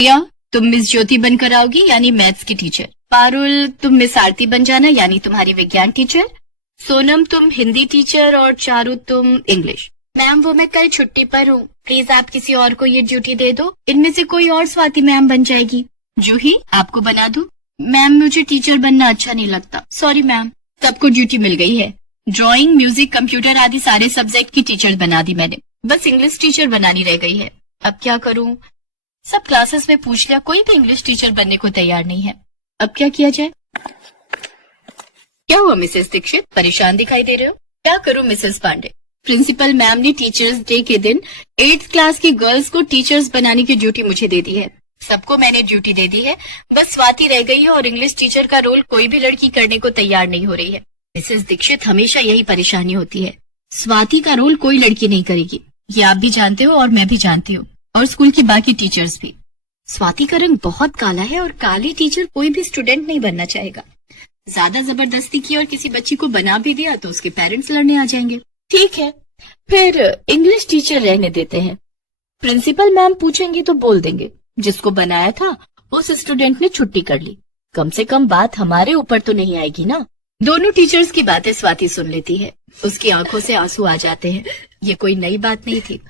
प्रिया, तुम मिस ज्योति बनकर आओगी यानी मैथ्स की टीचर। पारुल, तुम मिस आरती बन जाना यानी तुम्हारी विज्ञान टीचर। सोनम, तुम हिंदी टीचर और चारू तुम इंग्लिश। मैम, वो मैं कल छुट्टी पर हूँ, प्लीज आप किसी और को ये ड्यूटी दे दो। इनमें से कोई और स्वाति मैम बन जाएगी। जूही, आपको बना दूं? मैम, मुझे टीचर बनना अच्छा नहीं लगता। Sorry ma'am. सबको ड्यूटी मिल गई है। ड्राइंग, म्यूजिक, कंप्यूटर आदि सारे सब्जेक्ट की टीचर बना दी मैंने, बस इंग्लिश टीचर बनानी रह गई है। अब क्या करूं? सब क्लासेस में पूछ लिया, कोई भी इंग्लिश टीचर बनने को तैयार नहीं है। अब क्या किया जाए? क्या हुआ मिसेस दीक्षित, परेशान दिखाई दे रहे हो? क्या करूं मिसेस पांडे, प्रिंसिपल मैम ने टीचर्स डे के दिन 8th क्लास की गर्ल्स को टीचर्स बनाने की ड्यूटी मुझे दे दी है। सबको मैंने ड्यूटी दे दी है, बस स्वाति रह गई है और इंग्लिश टीचर का रोल कोई भी लड़की करने को तैयार नहीं हो रही है। मिसेस दीक्षित, हमेशा यही परेशानी होती है, स्वाति का रोल कोई लड़की नहीं करेगी। ये आप भी जानते हो और मैं भी जानती हूँ, और स्कूल की बाकी टीचर्स भी। स्वाति का रंग बहुत काला है और काली टीचर कोई भी स्टूडेंट नहीं बनना चाहेगा। ज्यादा जबरदस्ती की और किसी बच्ची को बना भी दिया तो उसके पेरेंट्स लड़ने आ जाएंगे। ठीक है, फिर इंग्लिश टीचर रहने देते हैं। प्रिंसिपल मैम पूछेंगी तो बोल देंगे जिसको बनाया था उस स्टूडेंट ने छुट्टी कर ली। कम से कम बात हमारे ऊपर तो नहीं आएगी ना। दोनों टीचर्स की बातें स्वाति सुन लेती है, उसकी आंखों से आंसू आ जाते हैं। ये कोई नई बात नहीं थी,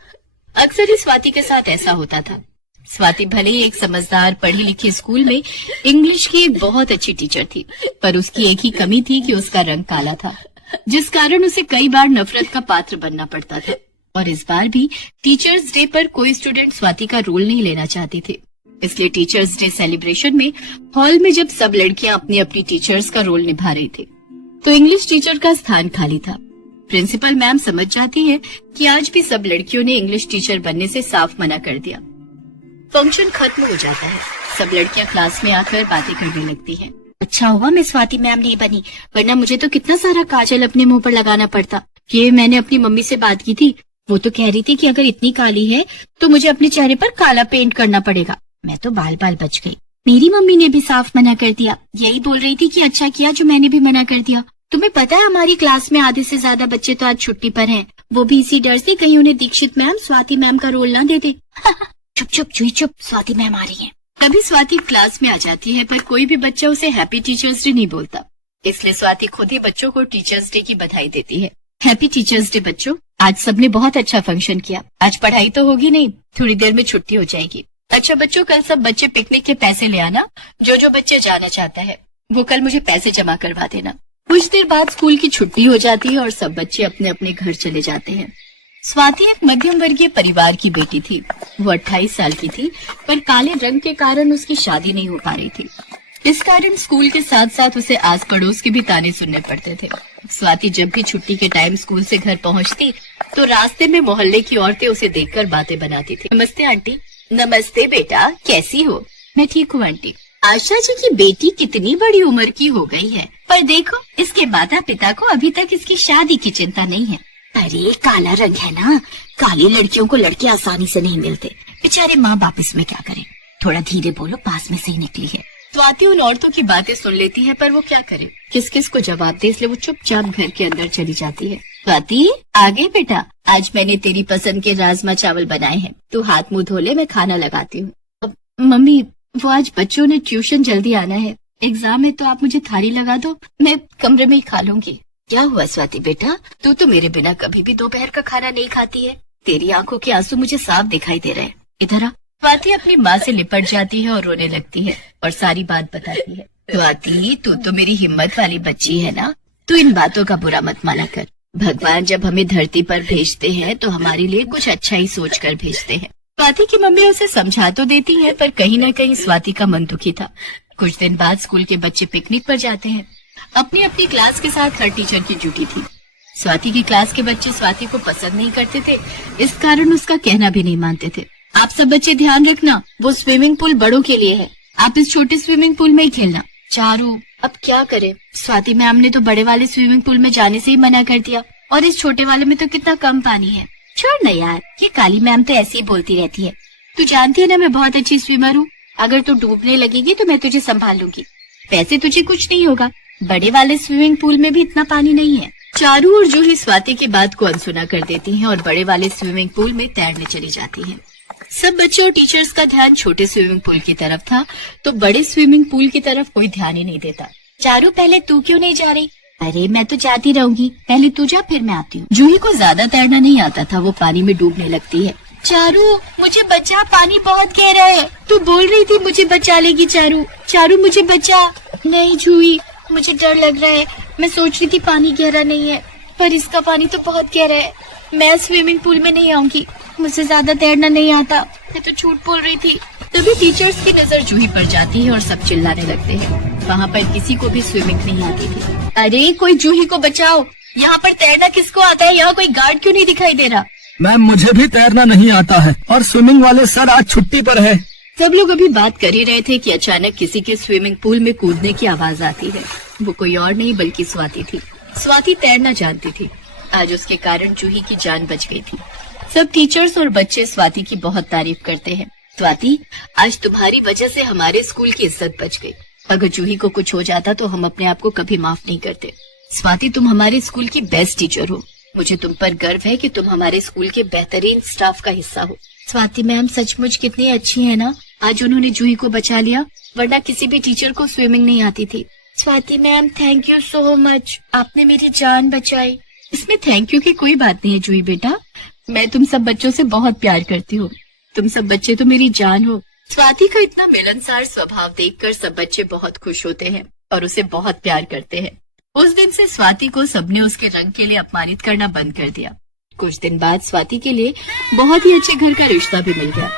अक्सर ही स्वाति के साथ ऐसा होता था। स्वाति भले ही एक समझदार पढ़ी लिखी स्कूल में इंग्लिश की एक बहुत अच्छी टीचर थी, पर उसकी एक ही कमी थी कि उसका रंग काला था, जिस कारण उसे कई बार नफरत का पात्र बनना पड़ता था। और इस बार भी टीचर्स डे पर कोई स्टूडेंट स्वाति का रोल नहीं लेना चाहते थे। इसलिए टीचर्स डे सेलिब्रेशन में हॉल में जब सब लड़कियां अपनी अपनी टीचर्स का रोल निभा रही थी, तो इंग्लिश टीचर का स्थान खाली था। प्रिंसिपल मैम समझ जाती है कि आज भी सब लड़कियों ने इंग्लिश टीचर बनने से साफ मना कर दिया। फंक्शन खत्म हो जाता है, सब लड़कियां क्लास में आकर बातें करने लगती हैं। अच्छा हुआ मैं स्वाति मैम नहीं बनी, वरना मुझे तो कितना सारा काजल अपने मुंह पर लगाना पड़ता। ये मैंने अपनी मम्मी से बात की थी, वो तो कह रही थी कि अगर इतनी काली है तो मुझे अपने चेहरे पर काला पेंट करना पड़ेगा। मैं तो बाल बाल बच गई। मेरी मम्मी ने भी साफ मना कर दिया, यही बोल रही थी कि अच्छा किया जो मैंने भी मना कर दिया। तुम्हें पता है हमारी क्लास में आधे से ज्यादा बच्चे तो आज छुट्टी पर हैं, वो भी इसी डर से कहीं उन्हें दीक्षित मैम स्वाति मैम का रोल ना दे दे। चुप चुप चुई चुप, स्वाति मैम आ रही है। तभी स्वाति क्लास में आ जाती है, पर कोई भी बच्चा उसे हैप्पी टीचर्स डे नहीं बोलता, इसलिए स्वाति खुद ही बच्चों को टीचर्स डे की बधाई देती है। हैप्पी टीचर्स डे बच्चों, आज सबने बहुत अच्छा फंक्शन किया। आज पढ़ाई तो होगी नहीं, थोड़ी देर में छुट्टी हो जाएगी। अच्छा बच्चों, कल सब बच्चे पिकनिक के पैसे ले आना। जो जो बच्चे जाना चाहता है वो कल मुझे पैसे जमा करवा देना। कुछ देर बाद स्कूल की छुट्टी हो जाती है और सब बच्चे अपने अपने घर चले जाते हैं। स्वाति एक मध्यम वर्गीय परिवार की बेटी थी। वो 28 साल की थी, पर काले रंग के कारण उसकी शादी नहीं हो पा रही थी। इस कारण स्कूल के साथ साथ उसे आस पड़ोस के भी ताने सुनने पड़ते थे। स्वाति जब भी छुट्टी के टाइम स्कूल से घर पहुंचती तो रास्ते में मोहल्ले की औरतें उसे देखकर बातें बनाती थी। नमस्ते आंटी। नमस्ते बेटा, कैसी हो? मैं ठीक हूँ आंटी। आशा जी की बेटी कितनी बड़ी उम्र की हो गई है, पर देखो इसके माता पिता को अभी तक इसकी शादी की चिंता नहीं है। अरे काला रंग है ना, काली लड़कियों को लड़के आसानी से नहीं मिलते। बेचारे माँ बाप इसमें क्या करें। थोड़ा धीरे बोलो, पास में से ही निकली है। स्वाति उन औरतों की बातें सुन लेती है, पर वो क्या करे, किस किस को जवाब दे, इसलिए वो चुपचाप घर के अंदर चली जाती है। स्वाति, आगे बेटा, आज मैंने तेरी पसंद के राजमा चावल बनाए हैं, तू हाथ मुंह धो ले, मैं खाना लगाती हूँ। मम्मी, वो आज बच्चों ने ट्यूशन जल्दी आना है, एग्जाम है, तो आप मुझे थाली लगा दो, मैं कमरे में ही खा लूंगी। क्या हुआ स्वाति बेटा, तू तो मेरे बिना कभी भी दोपहर का खाना नहीं खाती है। तेरी आंखों के आंसू मुझे साफ दिखाई दे रहे हैं, इधर आ। स्वाति अपनी माँ से लिपट जाती है और रोने लगती है और सारी बात बताती है। स्वाति, तू तो मेरी हिम्मत वाली बच्ची है ना, तू इन बातों का बुरा मत माना कर। भगवान जब हमें धरती पर भेजते हैं तो हमारे लिए कुछ अच्छा ही सोच कर भेजते हैं। स्वाति की मम्मी उसे समझा तो देती है, पर कहीं न कहीं स्वाति का मन दुखी था। कुछ दिन बाद स्कूल के बच्चे पिकनिक पर जाते हैं। अपनी अपनी क्लास के साथ हर टीचर की ड्यूटी थी। स्वाति की क्लास के बच्चे स्वाति को पसंद नहीं करते थे, इस कारण उसका कहना भी नहीं मानते थे। आप सब बच्चे ध्यान रखना, वो स्विमिंग पूल बड़ों के लिए है, आप इस छोटे स्विमिंग पूल में ही खेलना। चारू, अब क्या करे, स्वाति मैम ने तो बड़े वाले स्विमिंग पूल में जाने से ही मना कर दिया, और इस छोटे वाले में तो कितना कम पानी है। छोड़ ना यार, ये काली मैम तो ऐसे ही बोलती रहती है। तू जानती है ना मैं बहुत अच्छी स्विमर हूँ, अगर तू डूबने लगेगी तो मैं तुझे संभाल लूंगी। वैसे तुझे कुछ नहीं होगा, बड़े वाले स्विमिंग पूल में भी इतना पानी नहीं है। चारू और जूही स्वाति की बात को अनसुना कर देती हैं और बड़े वाले स्विमिंग पूल में तैरने चली जाती हैं। सब बच्चों और टीचर्स का ध्यान छोटे स्विमिंग पूल की तरफ था, तो बड़े स्विमिंग पूल की तरफ कोई ध्यान ही नहीं देता। चारू, पहले तू क्यों नहीं जा रही? अरे मैं तो जाती रहूंगी, पहले तू जा फिर मैं आती हूँ। जूही को ज्यादा तैरना नहीं आता था, वो पानी में डूबने लगती है। चारू मुझे बचा, पानी बहुत गहरा है। तू बोल रही थी मुझे बचा लेगी चारू। चारू मुझे बचा। नहीं जूही, मुझे डर लग रहा है। मैं सोच रही थी पानी गहरा नहीं है, पर इसका पानी तो बहुत गहरा है। मैं स्विमिंग पूल में नहीं आऊंगी, मुझे ज्यादा तैरना नहीं आता। मैं तो झूठ बोल रही थी। तभी टीचर्स की नजर जूही पर जाती है और सब चिल्लाने लगते हैं। वहाँ पर किसी को भी स्विमिंग नहीं आती थी। अरे कोई जूही को बचाओ, यहाँ पर तैरना किसको आता है? यहाँ कोई गार्ड क्यों नहीं दिखाई दे रहा? मैम मुझे भी तैरना नहीं आता है और स्विमिंग वाले सर आज छुट्टी पर है। सब लोग अभी बात कर ही रहे थे कि अचानक किसी के स्विमिंग पूल में कूदने की आवाज आती है। वो कोई और नहीं बल्कि स्वाति थी। स्वाति तैरना जानती थी, आज उसके कारण जूही की जान बच गई थी। सब टीचर्स और बच्चे स्वाति की बहुत तारीफ करते हैं। स्वाति, आज तुम्हारी वजह से हमारे स्कूल की इज्जत बच गई। अगर जूही को कुछ हो जाता तो हम अपने आप को कभी माफ नहीं करते। स्वाति, तुम हमारे स्कूल की बेस्ट टीचर हो। मुझे तुम पर गर्व है कि तुम हमारे स्कूल के बेहतरीन स्टाफ का हिस्सा हो। स्वाति मैम सचमुच कितनी अच्छी है ना, आज उन्होंने जूही को बचा लिया, वरना किसी भी टीचर को स्विमिंग नहीं आती थी। Swati ma'am thank you so much, आपने मेरी जान बचाई। इसमें थैंक यू की कोई बात नहीं है जूही बेटा, मैं तुम सब बच्चों से बहुत प्यार करती हूँ। तुम सब बच्चे तो मेरी जान हो। स्वाति का इतना मिलनसार स्वभाव देखकर सब बच्चे बहुत खुश होते हैं और उसे बहुत प्यार करते हैं। उस दिन से स्वाति को सबने उसके रंग के लिए अपमानित करना बंद कर दिया। कुछ दिन बाद स्वाति के लिए बहुत ही अच्छे घर का रिश्ता भी मिल गया।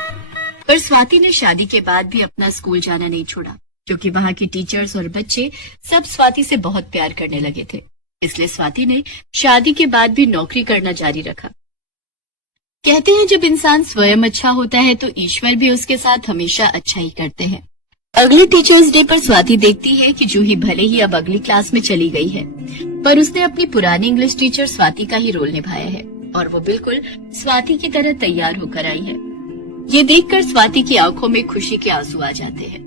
पर स्वाति ने शादी के बाद भी अपना स्कूल जाना नहीं छोड़ा, क्योंकि वहाँ की टीचर्स और बच्चे सब स्वाति से बहुत प्यार करने लगे थे। इसलिए स्वाति ने शादी के बाद भी नौकरी करना जारी रखा। कहते हैं जब इंसान स्वयं अच्छा होता है तो ईश्वर भी उसके साथ हमेशा अच्छा ही करते हैं। अगले टीचर्स डे पर स्वाति देखती है कि जूही भले ही अब अगली क्लास में चली गई है, पर उसने अपनी पुरानी इंग्लिश टीचर स्वाति का ही रोल निभाया है और वो बिल्कुल स्वाति की तरह तैयार होकर आई है। ये देखकर स्वाति की आंखों में खुशी के आंसू आ जाते हैं।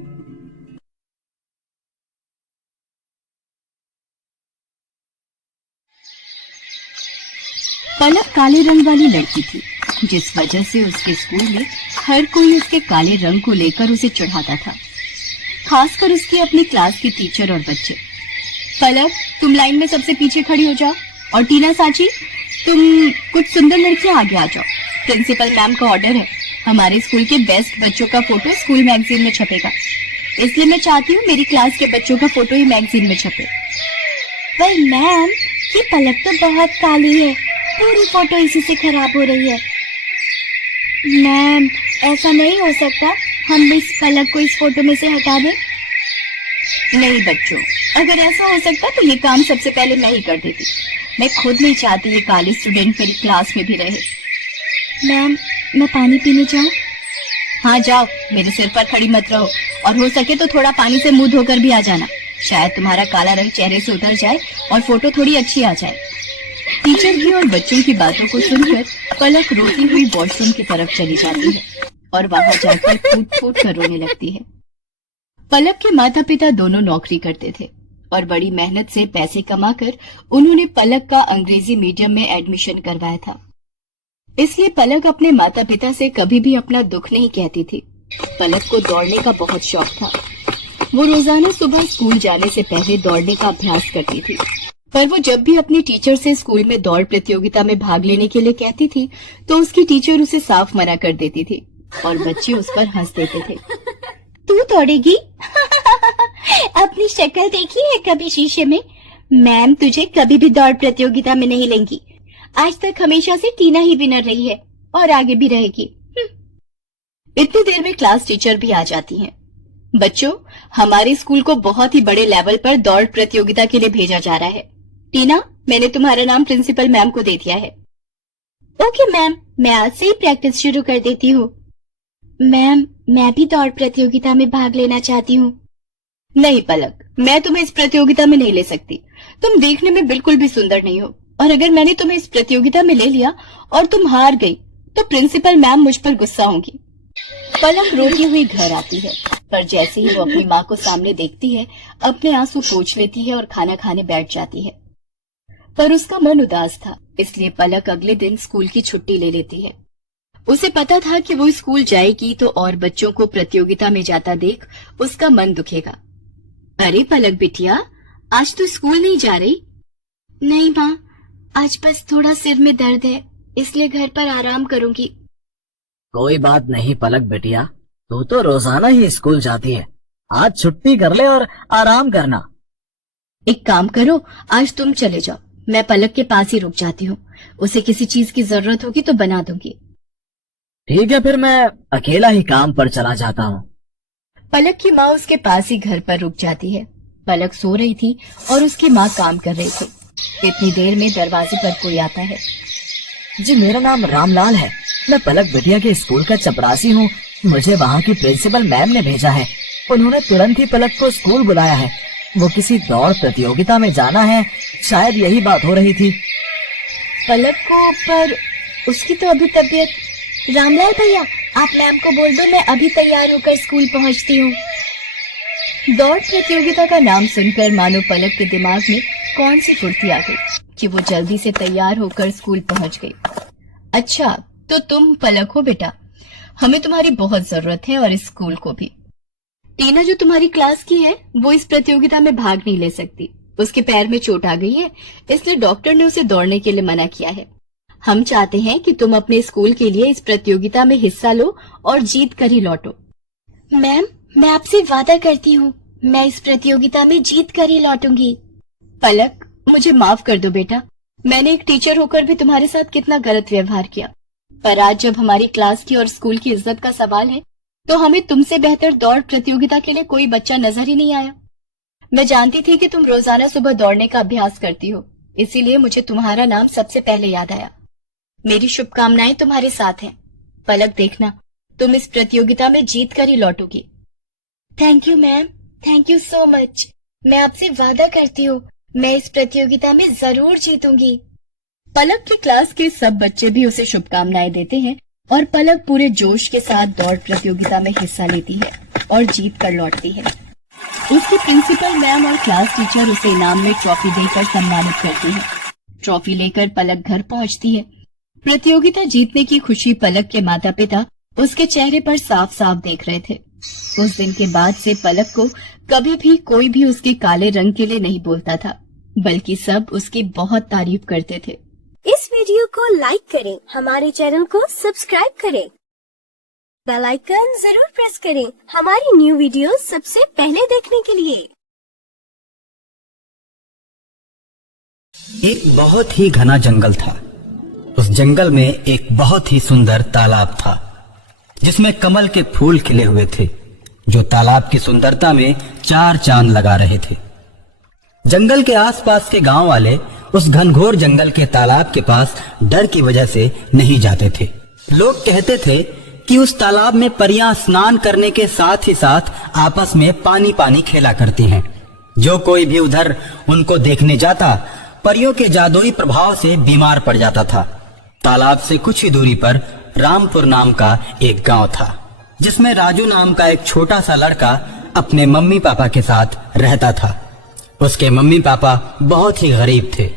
पलक काले रंग वाली लड़की थी, जिस वजह से उसके स्कूल में हर कोई उसके काले रंग को लेकर उसे चढ़ाता था, खासकर उसकी अपनी क्लास की टीचर और बच्चे। पलक, तुम लाइन में सबसे पीछे खड़ी हो जाओ, और टीना साची, तुम कुछ सुंदर लड़कियां आगे आ जाओ। प्रिंसिपल मैम का ऑर्डर है, हमारे स्कूल के बेस्ट बच्चों का फोटो स्कूल मैगजीन में छपेगा, इसलिए मैं चाहती हूँ मेरी क्लास के बच्चों का फोटो ही मैगजीन में छपे। पर मैम, ये पलक तो बहुत काली है, पूरी फोटो इसी से खराब हो रही है। मैम, ऐसा नहीं हो सकता, हम इस पलक को इस फोटो में से हटा दें। नहीं बच्चों, अगर ऐसा हो सकता तो ये काम सबसे पहले मैं ही कर देती। मैं खुद नहीं चाहती ये काली स्टूडेंट मेरी क्लास में भी रहे। मैम, मैं पानी पीने जाऊं? हाँ जाओ, मेरे सिर पर खड़ी मत रहो, और हो सके तो थोड़ा पानी से मुंह धोकर भी आ जाना, शायद तुम्हारा काला रंग चेहरे से उतर जाए और फोटो थोड़ी अच्छी आ जाए। टीचर की और बच्चों की बातों को सुनकर पलक रोती हुई वॉशरूम की तरफ चली जाती है और वहां जाकर फूट फूट कर रोने लगती है। पलक के माता पिता दोनों नौकरी करते थे और बड़ी मेहनत से पैसे कमाकर उन्होंने पलक का अंग्रेजी मीडियम में एडमिशन करवाया था। इसलिए पलक अपने माता पिता से कभी भी अपना दुख नहीं कहती थी। पलक को दौड़ने का बहुत शौक था। वो रोजाना सुबह स्कूल जाने से पहले दौड़ने का अभ्यास करती थी, पर वो जब भी अपनी टीचर से स्कूल में दौड़ प्रतियोगिता में भाग लेने के लिए कहती थी तो उसकी टीचर उसे साफ मना कर देती थी और बच्चे उस पर हंस देते थे। तू दौड़ेगी? अपनी शक्ल देखी है कभी शीशे में? मैम तुझे कभी भी दौड़ प्रतियोगिता में नहीं लेंगी। आज तक हमेशा से टीना ही विनर रही है और आगे भी रहेगी। इतनी देर में क्लास टीचर भी आ जाती हैं। बच्चों, हमारे स्कूल को बहुत ही बड़े लेवल पर दौड़ प्रतियोगिता के लिए भेजा जा रहा है। टीना, मैंने तुम्हारा नाम प्रिंसिपल मैम को दे दिया है। ओके मैम, मैं आज से ही प्रैक्टिस शुरू कर देती हूँ। मैम, मैं भी दौड़ प्रतियोगिता में भाग लेना चाहती हूँ। नहीं पलक, मैं तुम्हें इस प्रतियोगिता में नहीं ले सकती। तुम देखने में बिल्कुल भी सुंदर नहीं हो, और अगर मैंने तुम्हें इस प्रतियोगिता में ले लिया और तुम हार गई तो प्रिंसिपल मैम मुझ पर गुस्सा होंगी। पलक रोती हुई घर आती है, पर जैसे ही वो अपनी माँ को सामने देखती है, अपने आंसू पोंछ लेती है और खाना खाने बैठ जाती है। पर उसका मन उदास था, इसलिए पलक अगले दिन स्कूल की छुट्टी ले लेती है। उसे पता था कि वो स्कूल जाएगी तो और बच्चों को प्रतियोगिता में जाता देख उसका मन दुखेगा। अरे पलक बिटिया, आज तू स्कूल नहीं जा रही? नहीं माँ, आज बस थोड़ा सिर में दर्द है, इसलिए घर पर आराम करूंगी। कोई बात नहीं पलक बेटिया, तू तो रोजाना ही स्कूल जाती है, आज छुट्टी कर ले और आराम करना। एक काम करो, आज तुम चले जाओ, मैं पलक के पास ही रुक जाती हूँ। उसे किसी चीज की जरूरत होगी तो बना दूंगी। ठीक है, फिर मैं अकेला ही काम पर चला जाता हूँ। पलक की माँ उसके पास ही घर पर रुक जाती है। पलक सो रही थी और उसकी माँ काम कर रही थी। इतनी देर में दरवाजे पर कोई आता है। जी, मेरा नाम रामलाल है, मैं पलक बिटिया के स्कूल का चपरासी हूँ। मुझे वहाँ की प्रिंसिपल मैम ने भेजा है। उन्होंने तुरंत ही पलक को स्कूल बुलाया है। वो किसी दौड़ प्रतियोगिता में जाना है, शायद यही बात हो रही थी। पलक को, पर उसकी तो अभी तबीयत। रामलाल भैया, आप मैम को बोल दो मैं अभी तैयार होकर स्कूल पहुँचती हूँ। दौड़ प्रतियोगिता का नाम सुनकर मानो पलक के दिमाग में कौन सी फुर्ती आ गई कि वो जल्दी से तैयार होकर स्कूल पहुँच गई। अच्छा, तो तुम पलक हो बेटा, हमें तुम्हारी बहुत जरूरत है और इस स्कूल को भी। टीना जो तुम्हारी क्लास की है वो इस प्रतियोगिता में भाग नहीं ले सकती। उसके पैर में चोट आ गई है, इसलिए डॉक्टर ने उसे दौड़ने के लिए मना किया है। हम चाहते हैं कि तुम अपने स्कूल के लिए इस प्रतियोगिता में हिस्सा लो और जीत कर ही लौटो। मैम, मैं आपसे वादा करती हूँ, मैं इस प्रतियोगिता में जीत कर ही लौटूंगी। पलक, मुझे माफ कर दो बेटा, मैंने एक टीचर होकर भी तुम्हारे साथ कितना गलत व्यवहार किया। पर आज जब हमारी क्लास की और स्कूल की इज्जत का सवाल है तो हमें तुमसे बेहतर दौड़ प्रतियोगिता के लिए कोई बच्चा नजर ही नहीं आया। मैं जानती थी कि तुम रोजाना सुबह दौड़ने का अभ्यास करती हो, इसीलिए मुझे तुम्हारा नाम सबसे पहले याद आया। मेरी शुभकामनाएं तुम्हारे साथ हैं। पलक, देखना तुम इस प्रतियोगिता में जीत कर ही लौटोगी। Thank you ma'am, thank you so much. मैं आपसे वादा करती हूँ मैं इस प्रतियोगिता में जरूर जीतूंगी। पलक की क्लास के सब बच्चे भी उसे शुभकामनाएं देते हैं और पलक पूरे जोश के साथ दौड़ प्रतियोगिता में हिस्सा लेती है और जीत कर लौटती है। उसकी प्रिंसिपल मैम और क्लास टीचर उसे इनाम में ट्रॉफी देकर सम्मानित करती है। ट्रॉफी लेकर पलक घर पहुंचती है। प्रतियोगिता जीतने की खुशी पलक के माता पिता उसके चेहरे पर साफ साफ देख रहे थे। उस दिन के बाद से पलक को कभी भी कोई भी उसके काले रंग के लिए नहीं बोलता था, बल्कि सब उसकी बहुत तारीफ करते थे। इस वीडियो को लाइक करें, हमारे चैनल को सब्सक्राइब करें, बेल आइकन जरूर प्रेस करें हमारी न्यू वीडियो सबसे पहले देखने के लिए। एक बहुत ही घना जंगल था। उस जंगल में एक बहुत ही सुंदर तालाब था जिसमें कमल के फूल खिले हुए थे, जो तालाब की सुंदरता में चार चांद लगा रहे थे। जंगल के आसपास के गांव वाले उस घनघोर जंगल के तालाब के पास डर की वजह से नहीं जाते थे। लोग कहते थे कि उस तालाब में परियां स्नान करने के साथ ही साथ आपस में पानी पानी खेला करती हैं। जो कोई भी उधर उनको देखने जाता परियों के जादुई प्रभाव से बीमार पड़ जाता था। तालाब से कुछ ही दूरी पर रामपुर नाम का एक गांव था, जिसमें राजू नाम का एक छोटा सा लड़का अपने मम्मी पापा के साथ रहता था। उसके मम्मी पापा बहुत ही गरीब थे,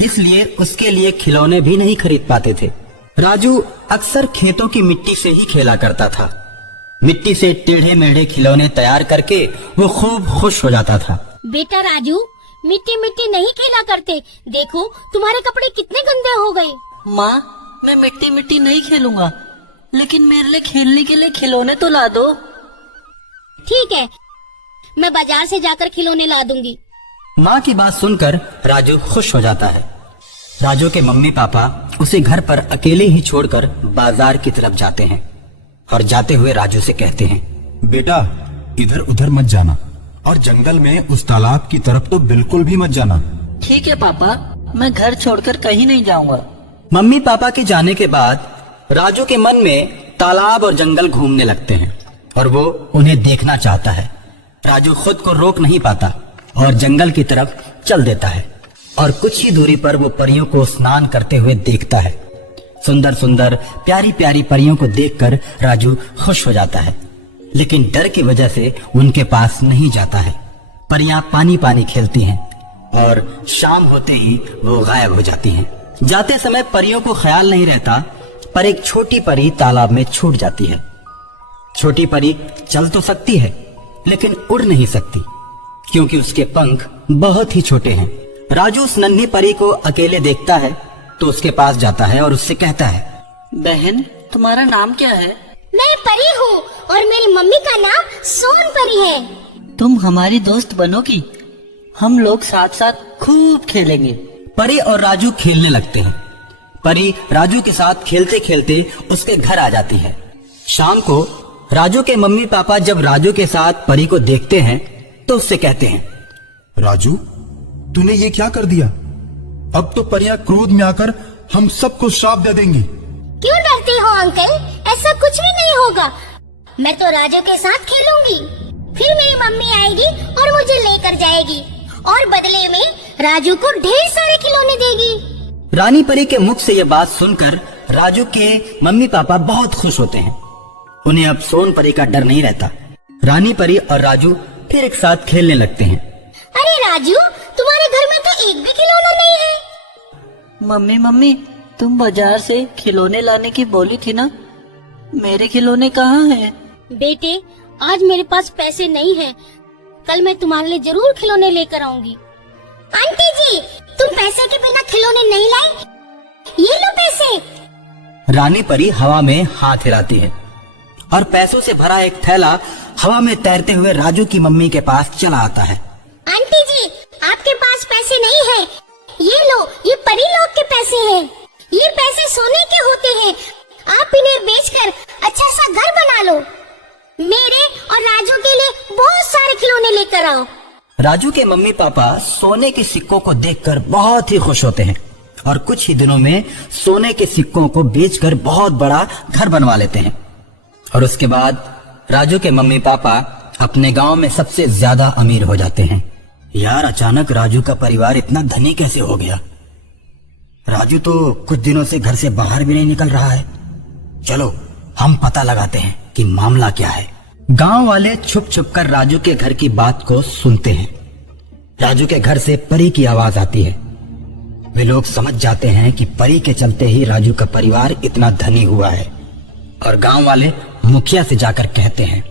इसलिए उसके लिए खिलौने भी नहीं खरीद पाते थे। राजू अक्सर खेतों की मिट्टी से ही खेला करता था। मिट्टी से टेढ़े मेढ़े खिलौने तैयार करके वो खूब खुश हो जाता था। बेटा राजू, मिट्टी मिट्टी नहीं खेला करते, देखो तुम्हारे कपड़े कितने गंदे हो गए। माँ, मैं मिट्टी मिट्टी नहीं खेलूंगा, लेकिन मेरे लिए खेलने के लिए खिलौने तो ला दो। ठीक है, मैं बाजार से जाकर खिलौने ला दूंगी। माँ की बात सुनकर राजू खुश हो जाता है। राजू के मम्मी पापा उसे घर पर अकेले ही छोड़कर बाजार की तरफ जाते हैं और जाते हुए राजू से कहते हैं, बेटा इधर उधर मत जाना और जंगल में उस तालाब की तरफ तो बिल्कुल भी मत जाना। ठीक है पापा, मैं घर छोड़कर कहीं नहीं जाऊंगा। मम्मी पापा के जाने के बाद राजू के मन में तालाब और जंगल घूमने लगते हैं और वो उन्हें देखना चाहता है। राजू खुद को रोक नहीं पाता और जंगल की तरफ चल देता है और कुछ ही दूरी पर वो परियों को स्नान करते हुए देखता है। सुंदर सुंदर प्यारी प्यारी परियों को देखकर राजू खुश हो जाता है, लेकिन डर की वजह से उनके पास नहीं जाता है। परियां पानी पानी खेलती हैं और शाम होते ही वो गायब हो जाती हैं। जाते समय परियों को ख्याल नहीं रहता पर एक छोटी परी तालाब में छूट जाती है। छोटी परी चल तो सकती है लेकिन उड़ नहीं सकती क्योंकि उसके पंख बहुत ही छोटे हैं। राजू उस नन्ही परी को अकेले देखता है तो उसके पास जाता है और उससे कहता है, बहन तुम्हारा नाम क्या है? मैं परी हूँ और मेरी मम्मी का नाम सोन परी है। तुम हमारी दोस्त बनोगी? हम लोग साथ साथ खूब खेलेंगे। परी और राजू खेलने लगते हैं। परी राजू के साथ खेलते खेलते उसके घर आ जाती है। शाम को राजू के मम्मी पापा जब राजू के साथ परी को देखते हैं तो उससे कहते हैं, राजू तूने ये क्या कर दिया? अब तो परियां क्रोध में आकर हम सबको श्राप दे देंगी। क्यों डरते हो अंकल? ऐसा कुछ भी नहीं होगा। मैं तो राजू के साथ खेलूंगी, फिर मेरी मम्मी आएगी और मुझे लेकर जाएगी और बदले में राजू को ढेर सारे खिलौने देगी। रानी परी के मुख से यह बात सुनकर राजू के मम्मी पापा बहुत खुश होते हैं। उन्हें अब सोन परी का डर नहीं रहता। रानी परी और राजू फिर एक साथ खेलने लगते हैं। अरे राजू, तुम्हारे घर में तो एक भी खिलौना नहीं है। मम्मी तुम बाजार से खिलौने लाने की बोली थी ना, मेरे खिलौने कहाँ हैं? बेटे, आज मेरे पास पैसे नहीं है। कल मैं तुम्हारे लिए जरूर खिलौने लेकर आऊंगी। आंटी जी, तुम पैसे के बिना खिलौने नहीं लाई? ये लो पैसे। रानी परी हवा में हाथ हिलाती है और पैसों से भरा एक थैला हवा में तैरते हुए राजू की मम्मी के पास चला आता है। आंटी जी, आपके पास पैसे नहीं है? ये लो, ये परी लोग के पैसे हैं। ये पैसे सोने के होते हैं। आप इन्हें बेचकर अच्छा सा घर बना लो। मेरे और राजू के लिए बहुत सारे खिलौने लेकर आओ। राजू के मम्मी पापा सोने के सिक्कों को देखकर बहुत ही खुश होते हैं और कुछ ही दिनों में सोने के सिक्कों को बेचकर बहुत बड़ा घर बनवा लेते हैं। और उसके बाद राजू के मम्मी पापा अपने गांव में सबसे ज्यादा अमीर हो जाते हैं। यार, अचानक राजू का परिवार इतना धनी कैसे हो गया? राजू तो कुछ दिनों से घर से बाहर भी नहीं निकल रहा है। चलो हम पता लगाते हैं कि मामला क्या है। गांव वाले छुप छुप कर राजू के घर की बात को सुनते हैं। राजू के घर से परी की आवाज आती है। वे लोग समझ जाते हैं कि परी के चलते ही राजू का परिवार इतना धनी हुआ है और गांव वाले मुखिया से जाकर कहते हैं,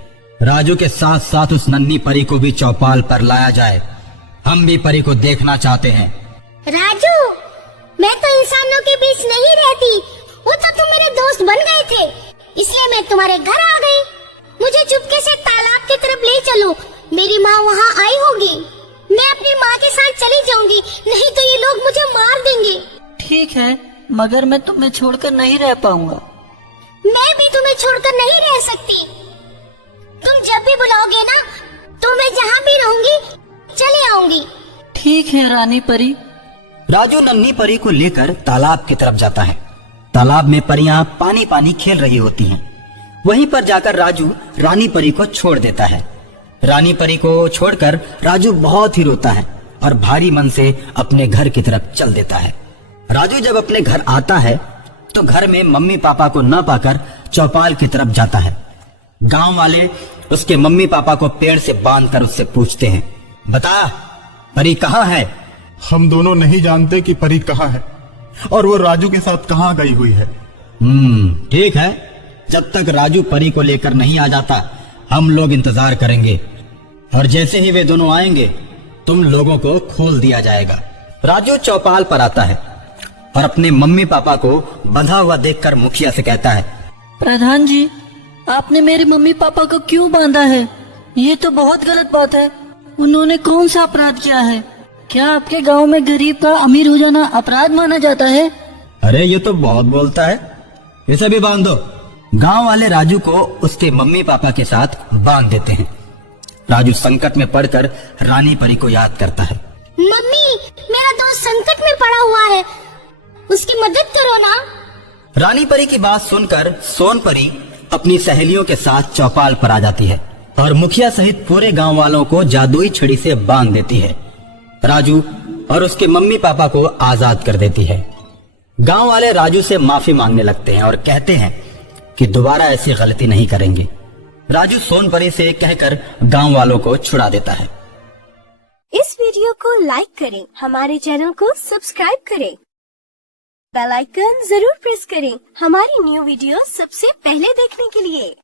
राजू के साथ साथ उस नन्ही परी को भी चौपाल पर लाया जाए। हम भी परी को देखना चाहते हैं। राजू, मैं तो इंसानों के बीच नहीं रहती। वो तो तुम मेरे दोस्त बन गए थे, इसलिए मैं तुम्हारे घर आ गई। मुझे चुपके से तालाब की तरफ ले चलो। मेरी माँ वहाँ आई होगी। मैं अपनी माँ के साथ चली जाऊंगी, नहीं तो ये लोग मुझे मार देंगे। ठीक है, मगर मैं तुम्हें छोड़कर नहीं रह पाऊंगा। मैं भी तुम्हें छोड़कर नहीं रह सकती। तुम जब भी बुलाओगे ना, तो मैं जहाँ भी रहूंगी चले आऊंगी। ठीक है रानी परी। राजू नन्ही परी को लेकर तालाब की तरफ जाता है। तालाब में परियां पानी पानी खेल रही होती हैं। वहीं पर जाकर राजू रानी परी को छोड़ देता है। रानी परी को छोड़कर राजू बहुत ही रोता है और भारी मन से अपने घर की तरफ चल देता है। राजू जब अपने घर आता है तो घर में मम्मी पापा को न पाकर चौपाल की तरफ जाता है। गांव वाले उसके मम्मी पापा को पेड़ से बांधकर उससे पूछते हैं, बता परी कहाँ है? हम दोनों नहीं जानते कि परी कहाँ है और वो राजू के साथ कहाँ गई हुई है। ठीक है, जब तक राजू परी को लेकर नहीं आ जाता हम लोग इंतजार करेंगे और जैसे ही वे दोनों आएंगे तुम लोगों को खोल दिया जाएगा। राजू चौपाल पर आता है और अपने मम्मी पापा को बंधा हुआ देखकर मुखिया से कहता है, प्रधान जी, आपने मेरे मम्मी पापा को क्यों बांधा है? ये तो बहुत गलत बात है। उन्होंने कौन सा अपराध किया है? क्या आपके गांव में गरीब का अमीर हो जाना अपराध माना जाता है? अरे ये तो बहुत बोलता है, इसे भी बांध दो। गांव वाले राजू को उसके मम्मी पापा के साथ बांध देते हैं। राजू संकट में पड़कर रानी परी को याद करता है। मम्मी, मेरा दोस्त संकट में पड़ा हुआ है, उसकी मदद करो ना। रानी परी की बात सुनकर सोन परी अपनी सहेलियों के साथ चौपाल पर आ जाती है और मुखिया सहित पूरे गांव वालों को जादुई छड़ी से बांध देती है। राजू और उसके मम्मी पापा को आजाद कर देती है। गांव वाले राजू से माफी मांगने लगते हैं और कहते हैं कि दोबारा ऐसी गलती नहीं करेंगे। राजू सोन परी से कहकर गांव वालों को छुड़ा देता है। इस वीडियो को लाइक करें, हमारे चैनल को सब्सक्राइब करें। बेल आइकन जरूर प्रेस करें हमारी न्यू वीडियो सबसे पहले देखने के लिए।